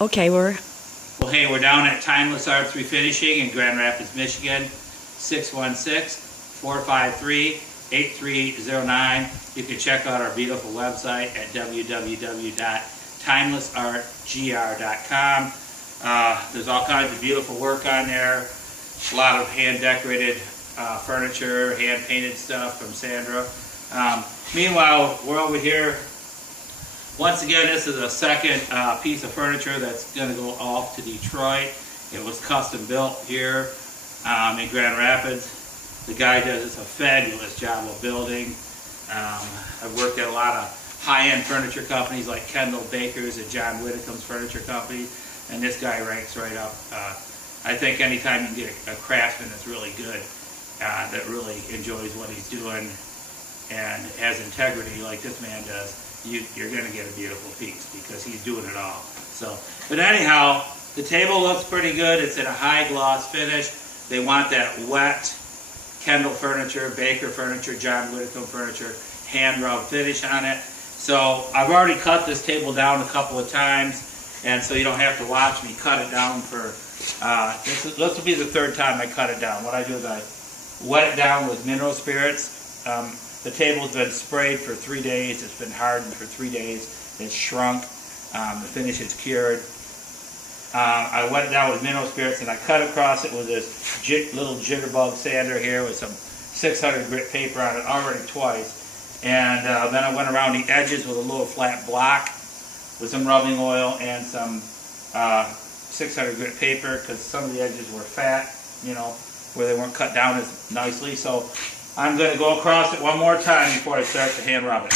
Okay, Well, hey, we're down at Timeless Arts Refinishing in Grand Rapids, Michigan, 616-453-8309. You can check out our beautiful website at www.timelessartgr.com. There's all kinds of beautiful work on there. A lot of hand-decorated furniture, hand-painted stuff from Sandra. Meanwhile, we're over here. Once again, this is a second piece of furniture that's going to go off to Detroit. It was custom built here in Grand Rapids. The guy does a fabulous job of building. I've worked at a lot of high-end furniture companies like Kendall Baker's and John Whitcomb's Furniture Company, and this guy ranks right up. I think anytime you can get a craftsman that's really good, that really enjoys what he's doing and has integrity like this man does, you're going to get a beautiful piece because he's doing it all. So, but anyhow, the table looks pretty good. It's in a high gloss finish. They want that wet Kendall Furniture, Baker Furniture, John Whitcomb Furniture, hand rub finish on it. So I've already cut this table down a couple of times, and so you don't have to watch me cut it down for, this will be the third time I cut it down. What I do is I wet it down with mineral spirits. The table's been sprayed for 3 days. It's been hardened for 3 days. It's shrunk. The finish is cured. I wet it down with mineral spirits, and I cut across it with this little jitterbug sander here with some 600 grit paper on it already twice. And then I went around the edges with a little flat block with some rubbing oil and some 600 grit paper because some of the edges were fat, you know, where they weren't cut down as nicely. So I'm going to go across it one more time before I start to hand rub it.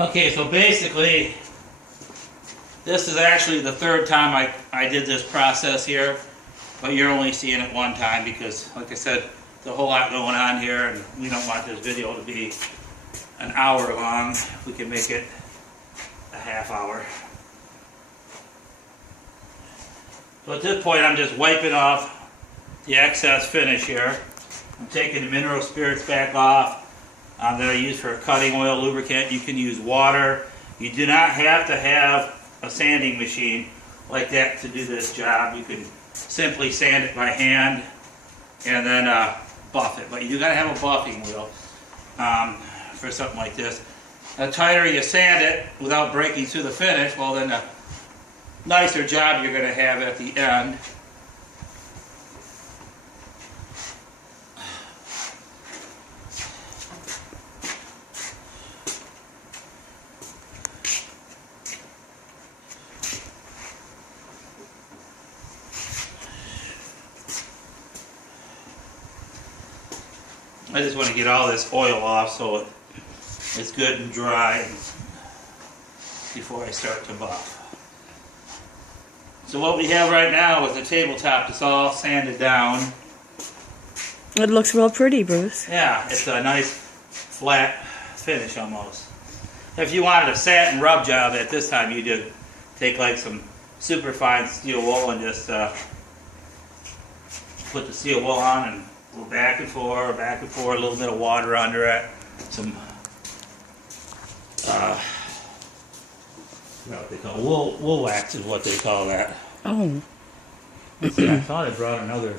Okay, so basically, this is actually the third time I did this process here, but you're only seeing it one time because, like I said, there's a whole lot going on here, and we don't want this video to be an hour long. We can make it a half hour. So at this point, I'm just wiping off the excess finish here. I'm taking the mineral spirits back off that I use for cutting oil lubricant. You can use water. You do not have to have a sanding machine like that to do this job. You can simply sand it by hand and then buff it. But you got to have a buffing wheel for something like this. The tighter you sand it without breaking through the finish, well then the nicer job you're going to have at the end. I just want to get all this oil off so it's good and dry before I start to buff. So what we have right now is the tabletop that's all sanded down. It looks real pretty, Bruce. Yeah, it's a nice flat finish almost. If you wanted a satin rub job at this time, you did take like some super fine steel wool and just put the steel wool on and go back and forth, a little bit of water under it, some what they call wool wax is what they call that. Oh. Let's see, I thought I brought another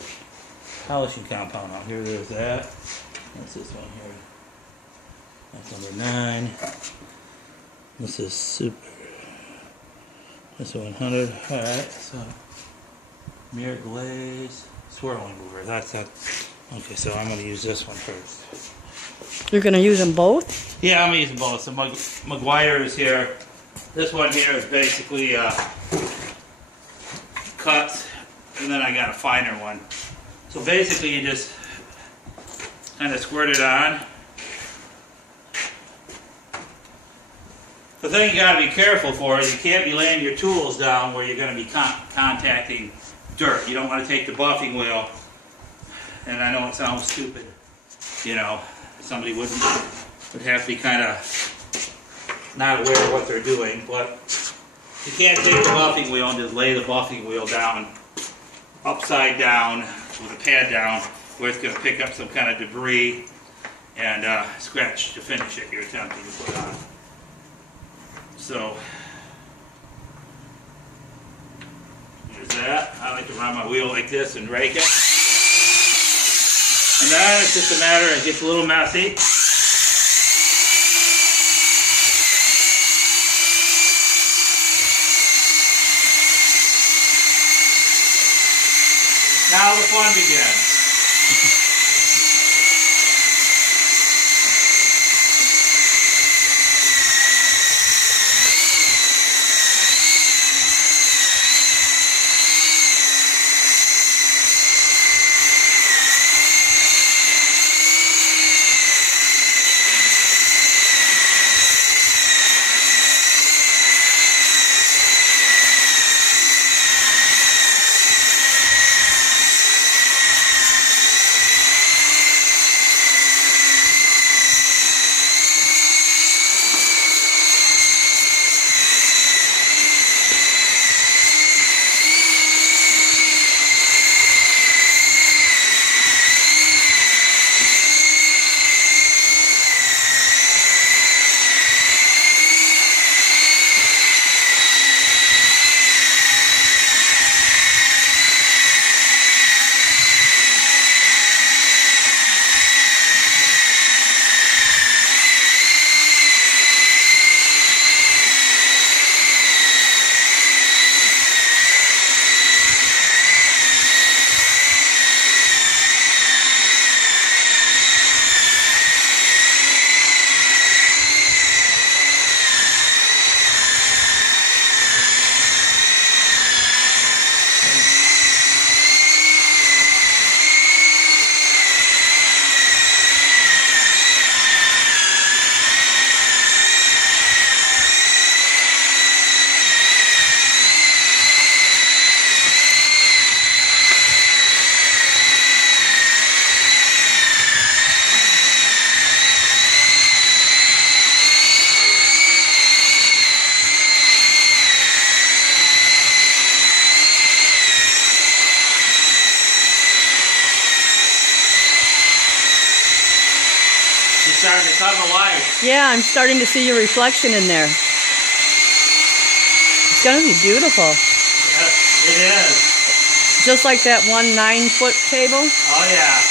polishing compound out here. There's that. What's this one here? That's number 9. This is super. This is 100. Alright, so mirror glaze, swirling mover. That's that. Okay, so I'm going to use this one first. You're going to use them both? Yeah, I'm using both. So Meguiar is here. This one here is basically cuts, and then I got a finer one. So basically you just kind of squirt it on. The thing you got to be careful for is you can't be laying your tools down where you're going to be contacting dirt. You don't want to take the buffing wheel, and I know it sounds stupid, you know, somebody would have to be kind of not aware of what they're doing, but you can't take the buffing wheel and just lay the buffing wheel down upside down with a pad down where it's going to pick up some kind of debris and scratch the finish that you're attempting to put on. So there's that. I like to run my wheel like this and rake it. And then it's just a matter, it gets a little messy. Now the fun begins. starting to come alive. Yeah, I'm starting to see your reflection in there. It's gonna be beautiful. Yes, it is. Just like that one 9-foot table. Oh yeah.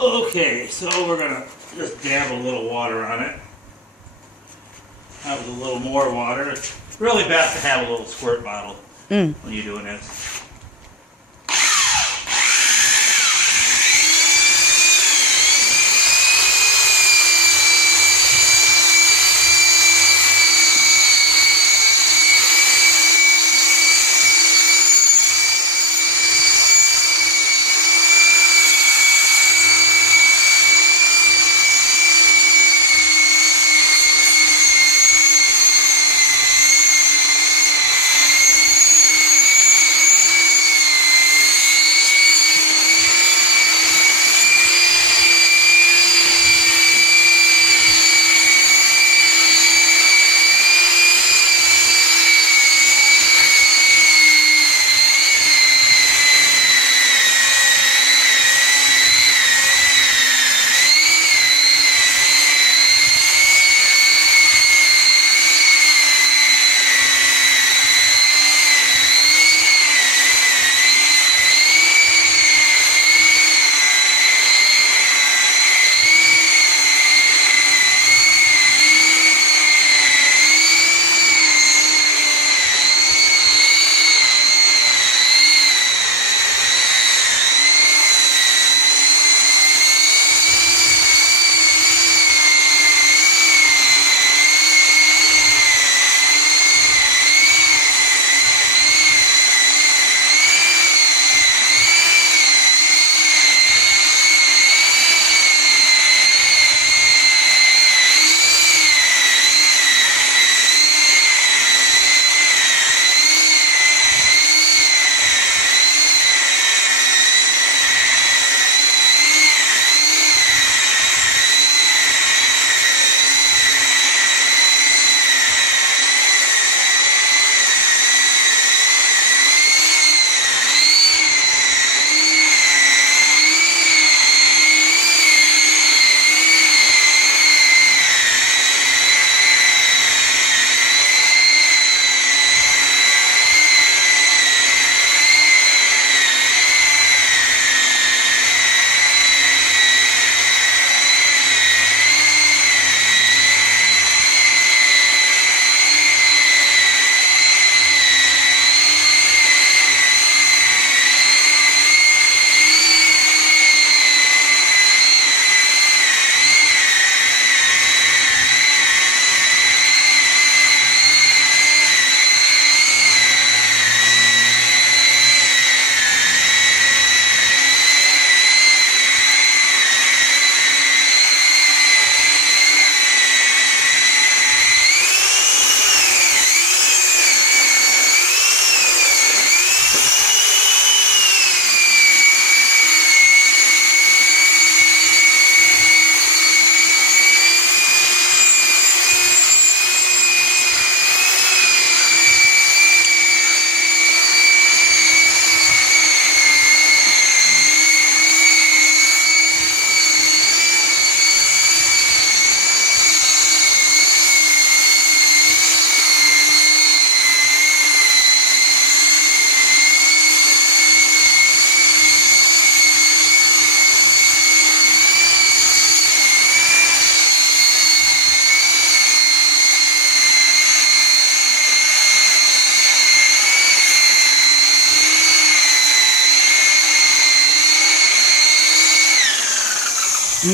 Okay, so we're gonna just dab a little water on it. That was a little more water. It's really best to have a little squirt bottle when you're doing this.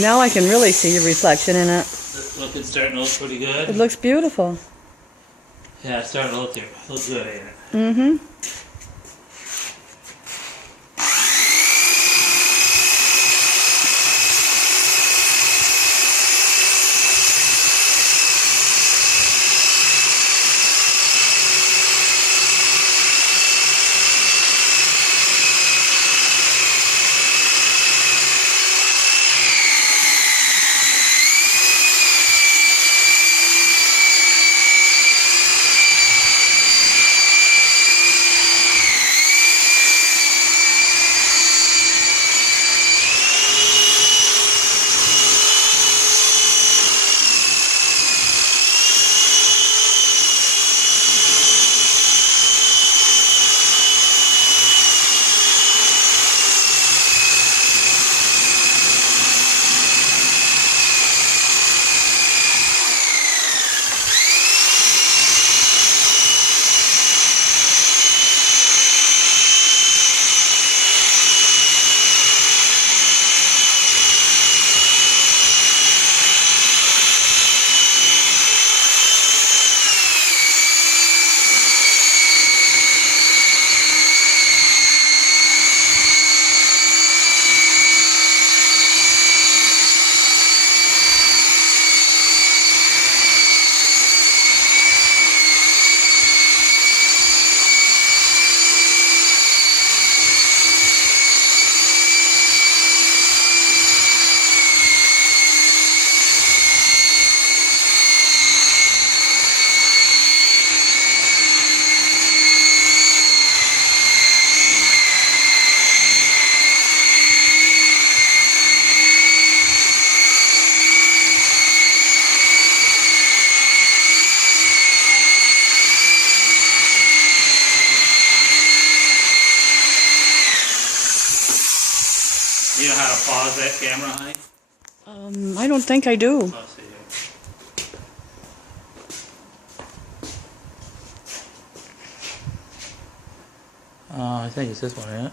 Now I can really see your reflection in it. It's starting to look pretty good. It looks beautiful. Yeah, it's starting to look good, ain't it? Mm-hmm. You know how to pause that camera, honey? I don't think I do. Let's see here. I think it's this one, isn't it?